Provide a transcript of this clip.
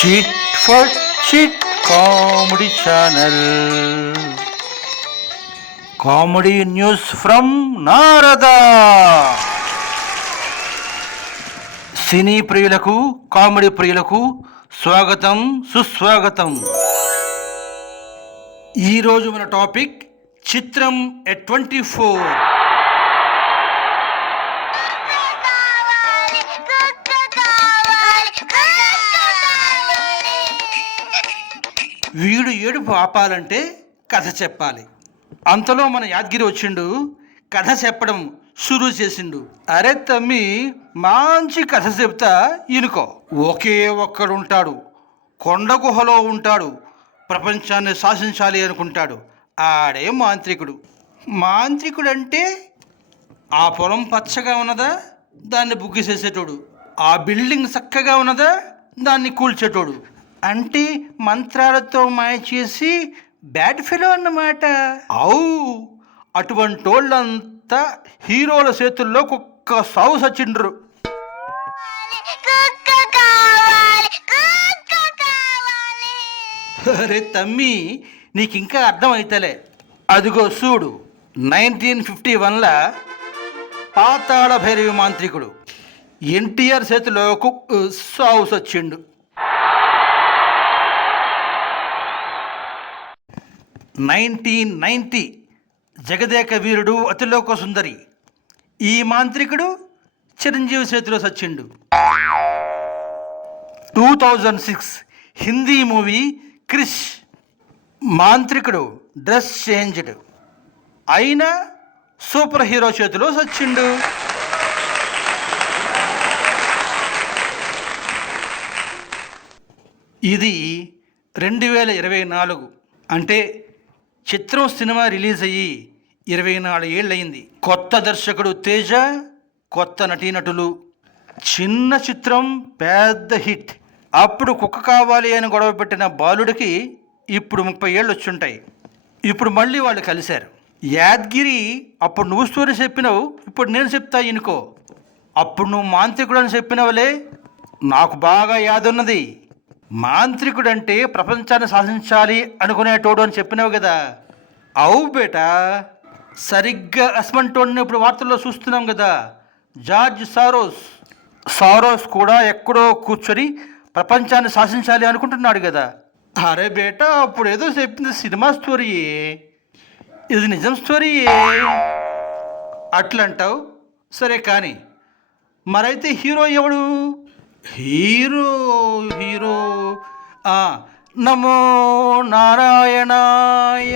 Chit for chit comedy channel. Comedy news from Narada. Cine ప్రియులకు, comedy ప్రియులకు స్వాగతం, సుస్వాగతం. ఈరోజు మన టాపిక్ చిత్రం A24. వీడు ఏడుపు ఆపాలంటే కథ చెప్పాలి. అంతలో మన యాదగిరి వచ్చిండు, కథ చెప్పడం షురూ చేసిండు. అరే తమ్మి, మంచి కథ చెప్తా ఇనుకో. ఒకే ఒక్కడుంటాడు, కొండ గుహలో ఉంటాడు, ప్రపంచాన్ని శాసించాలి అనుకుంటాడు. ఆడే మాంత్రికుడు. మాంత్రికుడంటే ఆ పొలం పచ్చగా ఉన్నదా దాన్ని బుగ్గి చేసేటోడు, ఆ బిల్డింగ్ చక్కగా ఉన్నదా దాన్ని కూల్చేటోడు. అంటే మంత్రాలతో మాయ చేసి బ్యాడ్ ఫెలో అన్నమాట. అవు, అటువంటి వాళ్ళంతా హీరోల చేతుల్లో కుక్క సాగు సచ్చిండ్రు. అరే తమ్మి, నీకింకా అర్థమైతలే. అదిగో చూడు, 1951 పాతాళ భైరవి మాంత్రికుడు ఎన్టీఆర్ చేతిలో సాగు సచ్చిండు. 1990 జగదేక వీరుడు అతిలోక సుందరి ఈ మాంత్రికుడు చిరంజీవి చేతిలో సచ్చిండు. 2006 హిందీ మూవీ క్రిష్ మాంత్రికుడు డ్రెస్ చేంజ్డ్ అయినా సూపర్ హీరో చేతిలో సచ్చిండు. ఇది 2024, అంటే చిత్రం సినిమా రిలీజ్ అయ్యి 24 ఏళ్ళయింది. కొత్త దర్శకుడు తేజ, కొత్త నటీనటులు. చిన్న చిత్రం పెద్ద హిట్. అప్పుడు కుక్క కావాలి అని గొడవ పెట్టిన బాలుడికి ఇప్పుడు 30 ఏళ్ళు వచ్చుంటాయి. ఇప్పుడు మళ్ళీ వాళ్ళు కలిశారు. యాదగిరి, అప్పుడు నువ్వు స్టోరీ చెప్పినావు, ఇప్పుడు నేను చెప్తా ఇనుకో. అప్పుడు నువ్వు మాంత్రికుడు అని చెప్పినవలే, నాకు బాగా యాదున్నది. మాంత్రికుడంటే ప్రపంచాన్ని శాసించాలి అనుకునేటోడు అని చెప్పినావు కదా. అవు బేటా, సరిగ్గా అస్మంటోడిని ఇప్పుడు వార్తల్లో చూస్తున్నాం కదా. జార్జ్ సారోస్ కూడా ఎక్కడో కూర్చొని ప్రపంచాన్ని శాసించాలి అనుకుంటున్నాడు కదా. అరే బేటా, అప్పుడు ఏదో చెప్పింది సినిమా స్టోరీయే, ఇది నిజం స్టోరీయే అట్లంటావు. సరే కానీ మరైతే హీరో ఎవడు? హీరో నమో నారాయణాయ.